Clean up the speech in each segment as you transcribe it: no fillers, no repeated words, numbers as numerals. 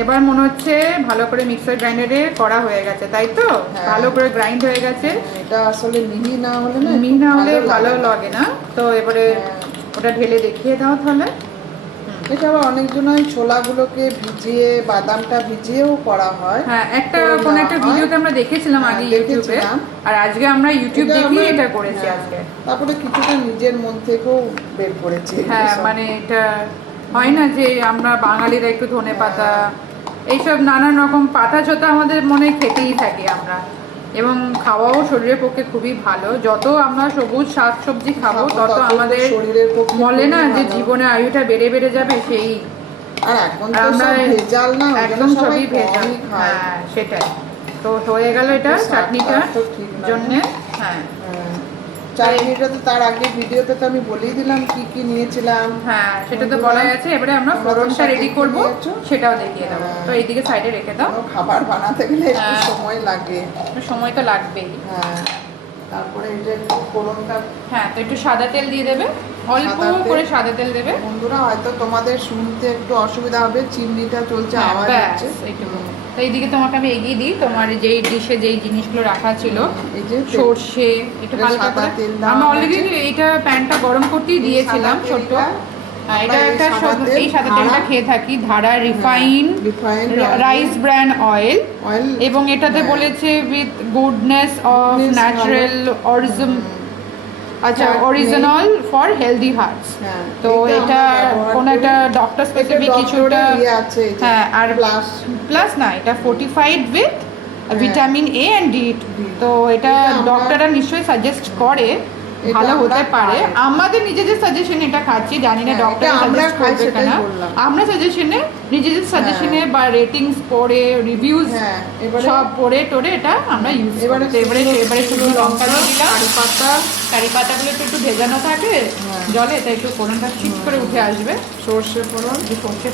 এবার মনে হচ্ছে ভালো করে মিক্সার গ্রাইন্ডারে করা হয়ে গেছে, তাই তো? ভালো করে গ্রাইন্ড হয়ে গেছে। এটা আসলে মিহি না হলে না, মিহি না হলে ভালো লাগে না। তো এবারে ওটা ঢেলে দেখিয়ে দাও তাহলে। এটা আবার অনেকজনই ছোলাগুলোকে ভিজিয়ে, বাদামটা ভিজিয়েও করা হয়। হ্যাঁ, কোন একটা ভিডিওতে আমরা দেখেছিলাম আগে ইউটিউবে, আর আজকে আমরা ইউটিউব দেখি এটা করেছি আজকে। তারপরে কিছুটা নিজের মন থেকেও বের করেছি। হ্যাঁ, মানে এটা হয় না যে আমরা বাঙালিরা একটু ধনেপাতা এইসব নানান রকম পাতা চোতা আমাদের মনে খেতেই থাকি আমরা, এবং খাওয়াও শরীরের পক্ষে খুবই ভালো। যত আমরা সবুজ শাক সবজি খাবো তত আমাদের শরীরের পক্ষে বলে না যে জীবনে আয়ুটা বেড়ে বেড়ে যাবে, সেই আর এখন তো সব ভেজাল না, একদম সবই ভেজাল। হ্যাঁ, সেটাই তো হয়ে গেল এটা চাটনিটার জন্য। হ্যাঁ, চাটনিটা তো তার আগে ভিডিওতে তো আমি বলেই দিলাম কি কি নিয়েছিলাম। হ্যাঁ, সেটা তো বলা গেছে। এবারে আমরা ফোড়নটা রেডি করব, সেটাও দেখিয়ে দাও। তো এইদিকে সাইডে রেখে দাও। খাবার বানাতে গেলে একটু সময় লাগে, সময় তো লাগবেই। হ্যাঁ, তারপরে এই যে ফোড়নটা, হ্যাঁ, তো একটু সাদা তেল দিয়ে দেবে, অল্প করে সাদা তেল দেবে। বন্ধুরা হয়তো তোমাদের শুনতে একটু অসুবিধা হবে, চিমনিটা চলছে, আওয়াজ হচ্ছে। তো এইদিকে তোমাকে আমি এগিয়ে দিই, তোমার যেই ডিশে যেই জিনিসগুলো রাখা ছিল, এই যে সর্ষে একটু হালকা করে, আমরা অলরেডি এইটা প্যানটা গরম করতেই দিয়েছিলাম ছোট্ট। এটা একটা এই সাদা তেলটা খেয়ে থাকি, ধারা রিফাইন রাইস ব্র্যান অয়েল, এবং এটাতে বলেছে with goodness of natural origin, আচ্ছা অরিজিনাল ফর হেলদি হার্টস। তো এটা কোন একটা ডক্টর স্পেসিফিক কিছুটা, হ্যাঁ, আর প্লাস না, এটা fortified with vitamin A and D. তো এটা ডক্টররা নিশ্চয়ই সাজেস্ট করে, ভালো হতে পারে। আমাদের নিজেদের সাজেশন এটা খাচ্ছি, জানি না ডক্টর সাজেস্ট করবে কিনা। আমরা সাজেশনে নিজেদের সাজেশনে বা রেটিংস পড়ে, রিভিউজ সব পড়ে টোরে এটা আমরা ইউজ করি। এবারে শুধু লঙ্কা দিয়ে দিলাম, কারি পাতাগুলো একটু ভেজানো থাকে জলে, তাই একটু ফোড়নটা ঠিক করে উঠে আসবে। সর্ষে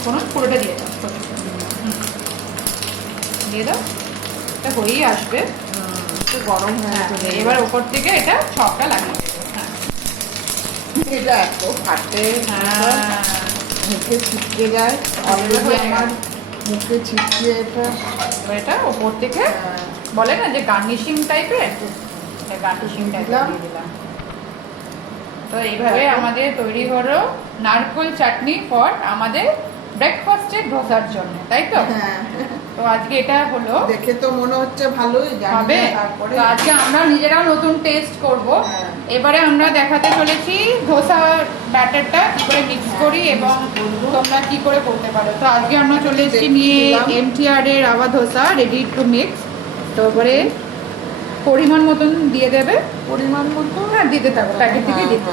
ফোড়ন পুরোটা দিয়ে দাও, দিয়ে দাও, এটা হয়েই আসবে, একটু গরম হয়ে আসবে। এবার ওপর থেকে এটা ছকটা লাগিয়ে দেবো। এটা এত ফাটে, মুখে ছিটকে যায়, অলরেডি আমার মুখে ছিটকে। এটা ওপর থেকে বলে না যে গার্নিশিং টাইপের, গার্নিশিং টাইপের দিয়ে দিলাম। তো এইভাবে আমাদের তৈরি হলো নারকেল চাটনি ফর আমাদের ব্রেকফাস্টের ধোসার জন্য, তাই তো? তো আজকে এটা হলো, দেখে তো মনে হচ্ছে ভালোই হবে। তো আজকে আমরা নিজেরাও নতুন টেস্ট করব। এবারে আমরা দেখাতে চলেছি ধোসা ব্যাটারটা কি করে মিক্স করি এবং তোমরা কি করে করতে পারো। তো আজকে আমরা চলে এসেছি নিয়ে MTR এর Rabha dosa ready to mix. তো এবারে পরিমাণ মতন দিয়ে দেবে, পরিমাণ মতো, হ্যাঁ দিতে থাকো, প্যাকেট থেকে দিতে।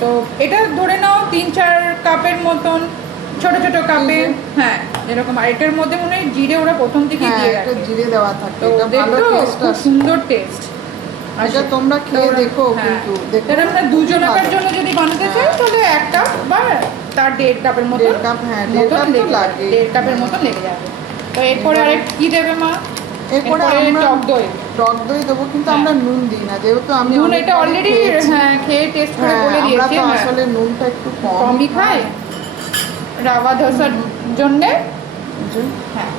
তো এটা ধরে নাও 3-4 কাপের মতন, ছোট ছোট কাপে, হ্যাঁ এরকম। আর এটার মধ্যে মনে হয় জিরে ওরা প্রথম থেকে দিয়ে রাখে, জিরে দেওয়া থাকে, তো দেখো খুব সুন্দর টেস্ট। আচ্ছা তোমরা খেয়ে দেখো, কিন্তু এটা আমরা দুজনের জন্য যদি বানাতে চাই তাহলে 1 কাপ বা তার 1.5 কাপের মতো, 1.5 কাপ, হ্যাঁ 1.5 লাগে, 1.5 কাপের মতো লেগে যাবে। তো এরপরে আরেক কি দেবে মা? এরপরে আমরা টক দই দেবো, কিন্তু আমরা নুন দিই না, যেহেতু আমি নুন এটা অলরেডি খেয়ে টেস্ট করে বলে দিয়েছি, আমরা আসলে নুনটা একটু কমই খাই রাভা ধোসার জন্য। হ্যাঁ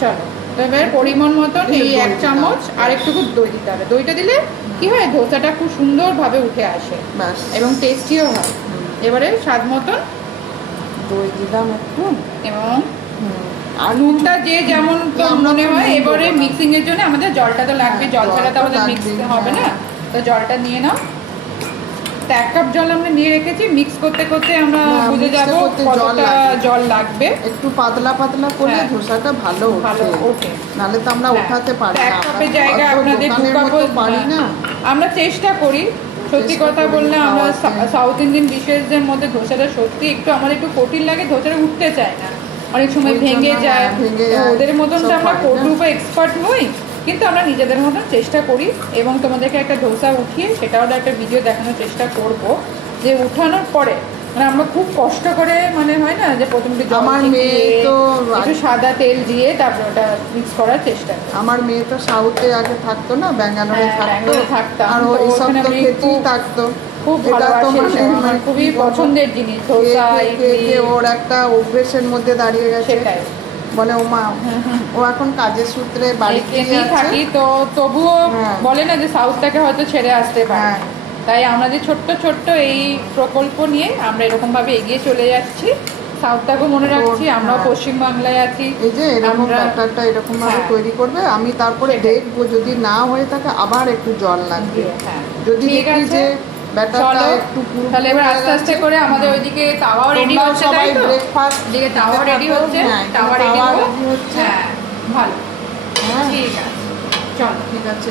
চলো, তো এবার পরিমাণ মতন এই 1 চামচ আর একটু দই দিতে হবে। দইটা দিলে কি হয়, ধোসাটা খুব সুন্দরভাবে উঠে আসে এবং টেস্টিও হয়। এবারে স্বাদ মতন দই দিলাম একটু, এবং আর নুনটা যে যেমন মনে হয়। এবারে মিক্সিং এর জন্য আমাদের জলটা তো লাগবে, জল ছাড়া তো আমাদের মিক্স হবে না। তো জলটা নিয়ে নাও, 1 কাপ জল আমরা নিয়ে রেখেছি। মিক্স করতে করতে আমরা বুঝে যাবো কতটা জল লাগবে। একটু পাতলা পাতলা করলে ধোসাটা ভালো ওঠে, নাহলে তো আমরা ওঠাতে পারি না। 1 কাপের জায়গায় আপনাদের 2 কাপ পারি না, আমরা চেষ্টা করি। সত্যি কথা বললে আমরা সাউথ ইন্ডিয়ান ডিশেসের মধ্যে ধোসাটা সত্যি আমাদের একটু কঠিন লাগে, ধোসাটা উঠতে চায় না, অনেক সময় ভেঙে যায়। ওদের মতন তো আমরা পটু বা এক্সপার্ট নই, কিন্তু আমরা নিজেদের মতন চেষ্টা করি এবং তোমাদেরকে একটা ধোসা উঠিয়ে সেটাও একটা ভিডিও দেখানোর চেষ্টা করব, যে উঠানোর পরে মানে আমরা খুব কষ্ট করে, মানে হয় না যে প্রথমে আমার মেয়ে তো একটু সাদা তেল দিয়ে তারপর ওটা মিক্স করার চেষ্টা। আমার মেয়ে তো সাউথে আগে থাকতো না, ব্যাঙ্গালোরে থাকতো, আর ওই সব তো খেতেই থাকতো, খুব ভালোবাসে, আমার খুবই পছন্দের জিনিস ধোসা, ওর একটা অভ্যেসের মধ্যে দাঁড়িয়ে গেছে। সেটাই। বলে ও মা ও এখন কাজের সূত্রে বাড়িতে থাকি, তো তবুও বলে না যে সাউথটাকে হয়তো ছেড়ে আসতে পারে। তাই আমাদের ছোট্ট ছোট্ট এই প্রকল্প নিয়ে আমরা এরকম ভাবে এগিয়ে চলে যাচ্ছি, সাউথটাকেও মনে রাখছি, আমরাও পশ্চিমবাংলায় আছি। এই যে এরকম ব্যাটারটা এরকম ভাবে তৈরি করবে, আমি তারপরে দেখবো যদি না হয়ে থাকে আবার একটু জল লাগবে। যদি দেখি যে ব্যাটারটা একটু পুরো, তাহলে এবার আস্তে আস্তে করে আমাদের ওইদিকে তাওয়াও রেডি হচ্ছে, তাই তো ব্রেকফাস্ট দিকে তাওয়া রেডি হচ্ছে, তাওয়া রেডি হচ্ছে। হ্যাঁ ভালো, ঠিক আছে, চলো, ঠিক আছে।